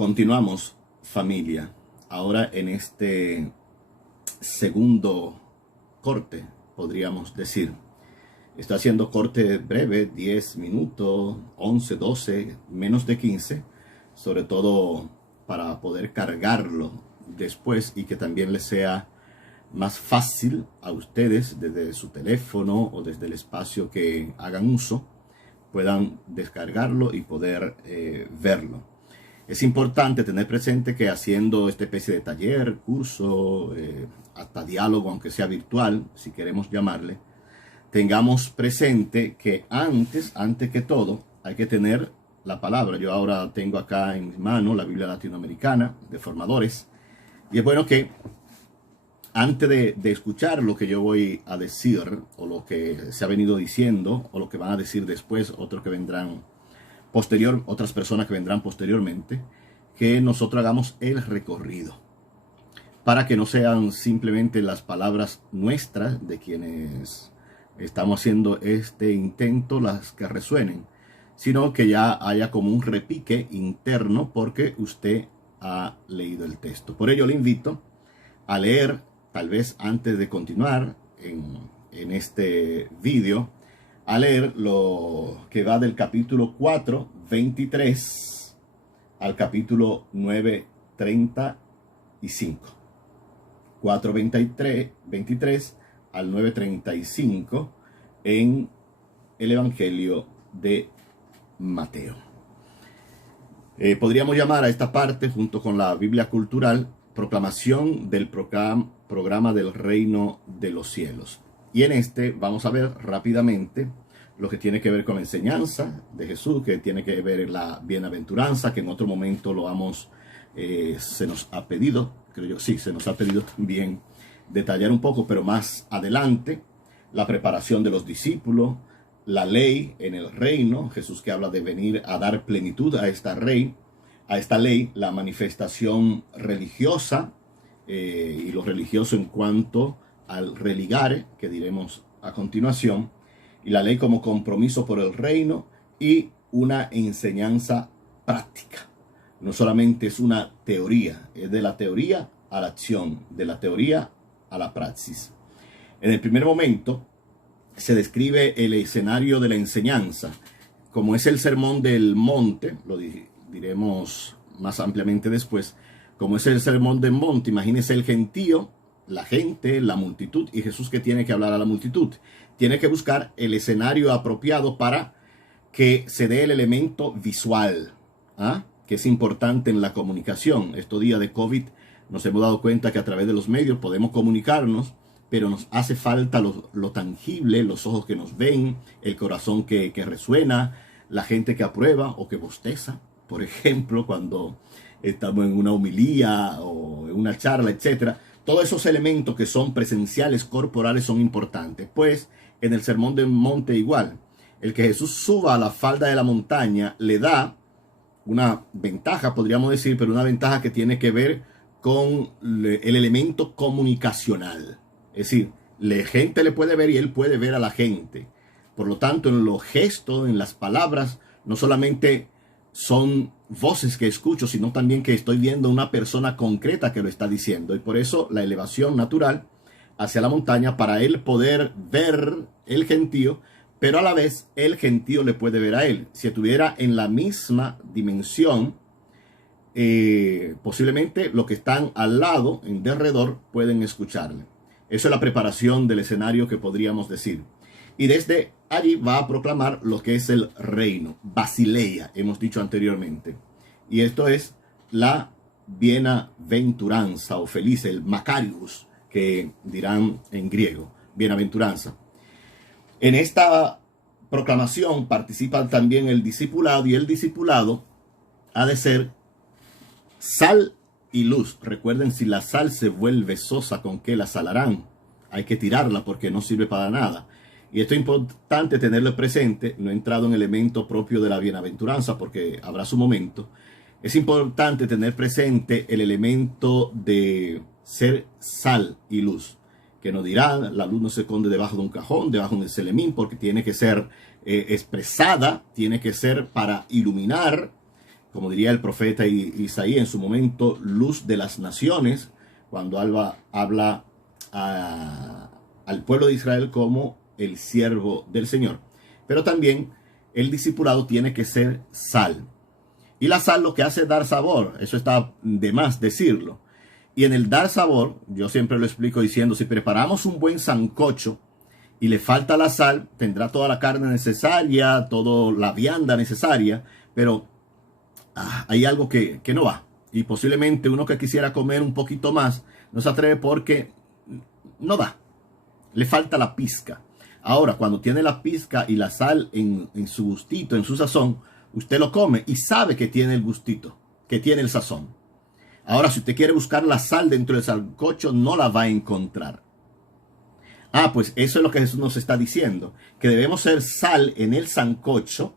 Continuamos, familia. Ahora en este segundo corte, podríamos decir. Estoy haciendo corte breve, 10 minutos, 11, 12, menos de 15, sobre todo para poder cargarlo después y que también les sea más fácil a ustedes desde su teléfono o desde el espacio que hagan uso, puedan descargarlo y poder verlo. Es importante tener presente que haciendo esta especie de taller, curso, hasta diálogo, aunque sea virtual, si queremos llamarle, tengamos presente que antes que todo, hay que tener la palabra. Yo ahora tengo acá en mi mano la Biblia Latinoamericana de Formadores. Y es bueno que antes de escuchar lo que yo voy a decir, o lo que se ha venido diciendo, o lo que van a decir después, otros que vendrán otras personas que vendrán posteriormente, que nosotros hagamos el recorrido, para que no sean simplemente las palabras nuestras de quienes estamos haciendo este intento las que resuenen, sino que ya haya como un repique interno porque usted ha leído el texto. Por ello le invito a leer, tal vez antes de continuar en este vídeo, a leer lo que va del capítulo 4, 23 al capítulo 9, 35. 4, 23 al 9, 35 en el Evangelio de Mateo. Podríamos llamar a esta parte, junto con la Biblia cultural, proclamación del programa del reino de los cielos. Y en este vamos a ver rápidamente lo que tiene que ver con la enseñanza de Jesús, que tiene que ver en la bienaventuranza, que en otro momento se nos ha pedido, creo yo, sí, se nos ha pedido también detallar un poco, pero más adelante, la preparación de los discípulos, la ley en el reino, Jesús que habla de venir a dar plenitud a esta ley, la manifestación religiosa y lo religioso en cuanto al religare, que diremos a continuación, y la ley como compromiso por el reino y una enseñanza práctica. No solamente es una teoría, es de la teoría a la acción, de la teoría a la praxis. En el primer momento se describe el escenario de la enseñanza, como es el sermón del monte, lo diremos más ampliamente después, como es el sermón del monte. Imagínense el gentío, la gente, la multitud, y Jesús que tiene que hablar a la multitud. Tiene que buscar el escenario apropiado para que se dé el elemento visual, que es importante en la comunicación. Estos días de COVID nos hemos dado cuenta que a través de los medios podemos comunicarnos, pero nos hace falta lo tangible, los ojos que nos ven, el corazón que resuena, la gente que aprueba o que bosteza, por ejemplo, cuando estamos en una homilía o en una charla, etc. Todos esos elementos que son presenciales, corporales, son importantes. Pues en el sermón del monte igual, el que Jesús suba a la falda de la montaña le da una ventaja, podríamos decir, pero una ventaja que tiene que ver con el elemento comunicacional. Es decir, la gente le puede ver y él puede ver a la gente. Por lo tanto, en los gestos, en las palabras, no solamente son voces que escucho, sino también que estoy viendo una persona concreta que lo está diciendo. Y por eso la elevación natural hacia la montaña, para él poder ver el gentío, pero a la vez el gentío le puede ver a él. Si estuviera en la misma dimensión, posiblemente los que están al lado, en derredor, pueden escucharle. Eso es la preparación del escenario que podríamos decir. Y desde allí va a proclamar lo que es el reino, Basileia, hemos dicho anteriormente. Y esto es la bienaventuranza o feliz, el Makarios, que dirán en griego, bienaventuranza. En esta proclamación participa también el discipulado, y el discipulado ha de ser sal y luz. Recuerden, si la sal se vuelve sosa, ¿con qué la salarán? Hay que tirarla porque no sirve para nada. Y esto es importante tenerlo presente. No he entrado en el elemento propio de la bienaventuranza porque habrá su momento. Es importante tener presente el elemento de ser sal y luz, que nos dirán, la luz no se esconde debajo de un cajón, debajo de un selemín, porque tiene que ser expresada, tiene que ser para iluminar, como diría el profeta Isaías en su momento, luz de las naciones, cuando habla al pueblo de Israel como el siervo del Señor. Pero también el discipulado tiene que ser sal. Y la sal lo que hace es dar sabor, eso está de más decirlo. Y en el dar sabor, yo siempre lo explico diciendo, si preparamos un buen sancocho y le falta la sal, tendrá toda la carne necesaria, toda la vianda necesaria, pero hay algo que no va. Y posiblemente uno que quisiera comer un poquito más, no se atreve porque no da. Le falta la pizca. Ahora, cuando tiene la pizca y la sal en su gustito, en su sazón, usted lo come y sabe que tiene el gustito, que tiene el sazón. Ahora, si usted quiere buscar la sal dentro del sancocho, no la va a encontrar. Pues eso es lo que Jesús nos está diciendo, que debemos ser sal en el sancocho,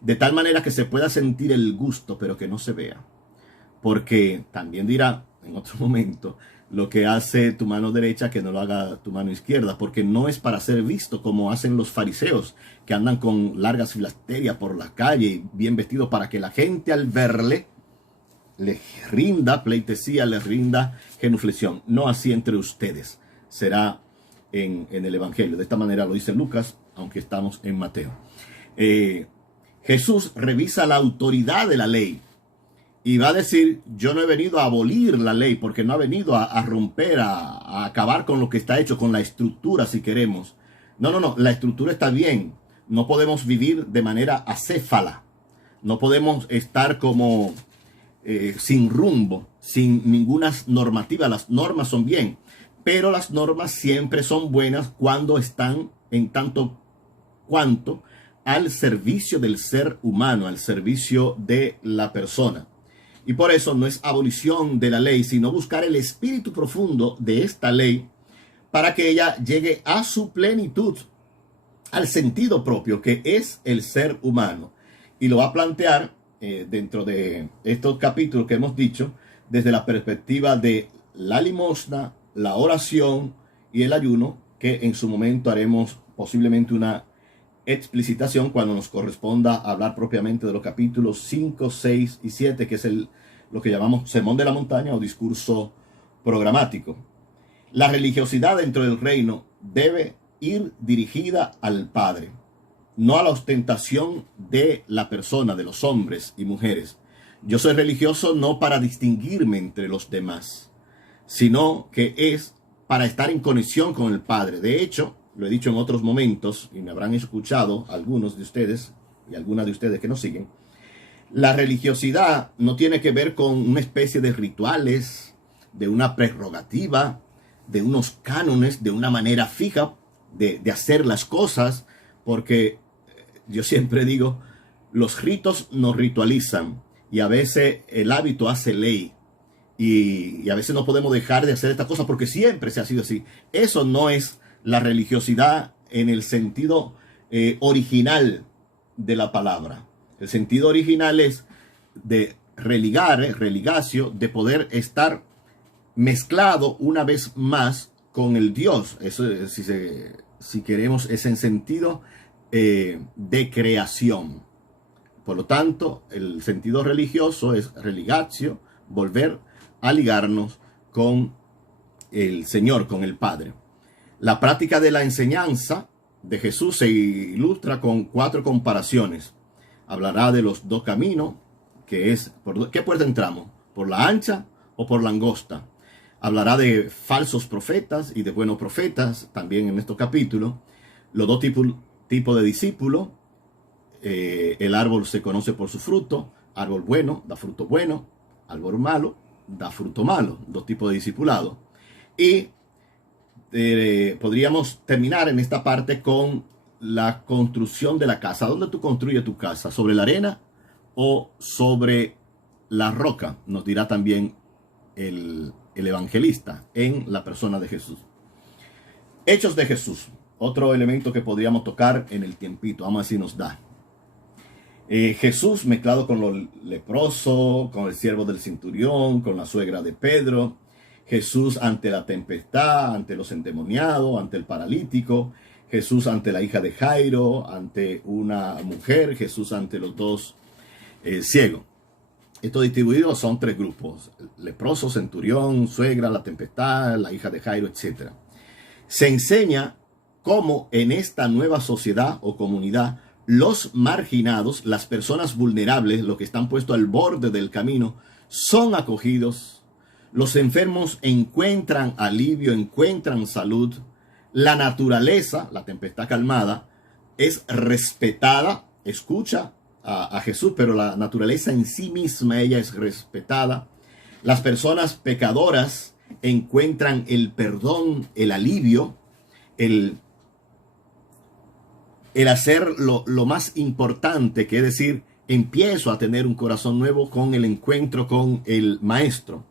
de tal manera que se pueda sentir el gusto, pero que no se vea. Porque también dirá en otro momento, lo que hace tu mano derecha, que no lo haga tu mano izquierda, porque no es para ser visto como hacen los fariseos, que andan con largas filasterias por la calle y bien vestidos, para que la gente al verle les rinda pleitesía, les rinda genuflexión. No así entre ustedes será en el Evangelio. De esta manera lo dice Lucas, aunque estamos en Mateo. Jesús revisa la autoridad de la ley y va a decir, yo no he venido a abolir la ley, porque no ha venido a romper, a acabar con lo que está hecho, con la estructura, si queremos. No, la estructura está bien. No podemos vivir de manera acéfala. No podemos estar como sin rumbo, sin ninguna normativa. Las normas son bien, pero las normas siempre son buenas cuando están en tanto cuanto al servicio del ser humano, al servicio de la persona. Y por eso no es abolición de la ley, sino buscar el espíritu profundo de esta ley para que ella llegue a su plenitud, al sentido propio que es el ser humano. Y lo va a plantear dentro de estos capítulos que hemos dicho, desde la perspectiva de la limosna, la oración y el ayuno, que en su momento haremos posiblemente una explicitación cuando nos corresponda hablar propiamente de los capítulos 5, 6 y 7, que es lo que llamamos Sermón de la Montaña o discurso programático. La religiosidad dentro del reino debe ir dirigida al Padre, no a la ostentación de la persona, de los hombres y mujeres. Yo soy religioso no para distinguirme entre los demás, sino que es para estar en conexión con el Padre. De hecho, lo he dicho en otros momentos, y me habrán escuchado algunos de ustedes, y algunas de ustedes que nos siguen, la religiosidad no tiene que ver con una especie de rituales, de una prerrogativa, de unos cánones, de una manera fija de hacer las cosas, porque yo siempre digo, los ritos nos ritualizan, y a veces el hábito hace ley, y a veces no podemos dejar de hacer esta cosa porque siempre se ha sido así. Eso no es la religiosidad en el sentido original de la palabra. El sentido original es de religare, religatio, de poder estar mezclado una vez más con el Dios. Eso, si queremos, es en sentido de creación. Por lo tanto, el sentido religioso es religatio, volver a ligarnos con el Señor, con el Padre. La práctica de la enseñanza de Jesús se ilustra con 4 comparaciones. Hablará de los 2 caminos, que es, ¿por qué puerta entramos? ¿Por la ancha o por la angosta? Hablará de falsos profetas y de buenos profetas, también en estos capítulos. Los 2 tipos de discípulos. El árbol se conoce por su fruto. Árbol bueno da fruto bueno. Árbol malo da fruto malo. 2 tipos de discipulado. Y podríamos terminar en esta parte con la construcción de la casa. ¿Dónde tú construyes tu casa? ¿Sobre la arena o sobre la roca? Nos dirá también el evangelista en la persona de Jesús. Hechos de Jesús. Otro elemento que podríamos tocar en el tiempito. Vamos a ver si nos da. Jesús mezclado con los leprosos, con el siervo del centurión, con la suegra de Pedro. Jesús ante la tempestad, ante los endemoniados, ante el paralítico. Jesús ante la hija de Jairo, ante una mujer. Jesús ante los 2 ciegos. Estos distribuidos son 3 grupos: leproso, centurión, suegra, la tempestad, la hija de Jairo, etc. Se enseña cómo en esta nueva sociedad o comunidad los marginados, las personas vulnerables, los que están puestos al borde del camino, son acogidos. Los enfermos encuentran alivio, encuentran salud. La naturaleza, la tempestad calmada, es respetada. Escucha a Jesús, pero la naturaleza en sí misma, ella es respetada. Las personas pecadoras encuentran el perdón, el alivio, el hacer lo más importante, que es decir, empiezo a tener un corazón nuevo con el encuentro con el Maestro.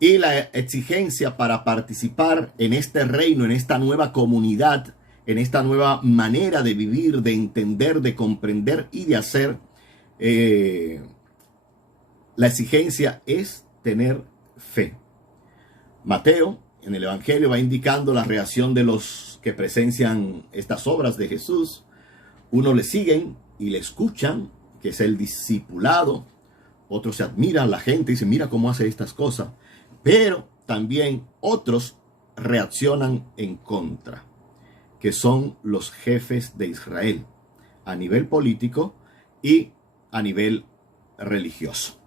Y la exigencia para participar en este reino, en esta nueva comunidad, en esta nueva manera de vivir, de entender, de comprender y de hacer, la exigencia es tener fe. Mateo, en el Evangelio, va indicando la reacción de los que presencian estas obras de Jesús. Unos le siguen y le escuchan, que es el discipulado. Otros se admiran, la gente dice, mira cómo hace estas cosas. Pero también otros reaccionan en contra, que son los jefes de Israel, a nivel político y a nivel religioso.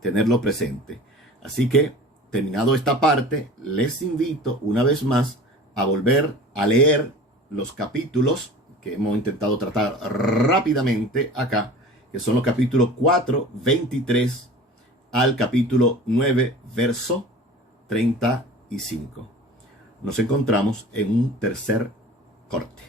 Tenerlo presente. Así que, terminado esta parte, les invito una vez más a volver a leer los capítulos que hemos intentado tratar rápidamente acá, que son los capítulos 4, 23 al capítulo 9, verso 35. Nos encontramos en un tercer corte.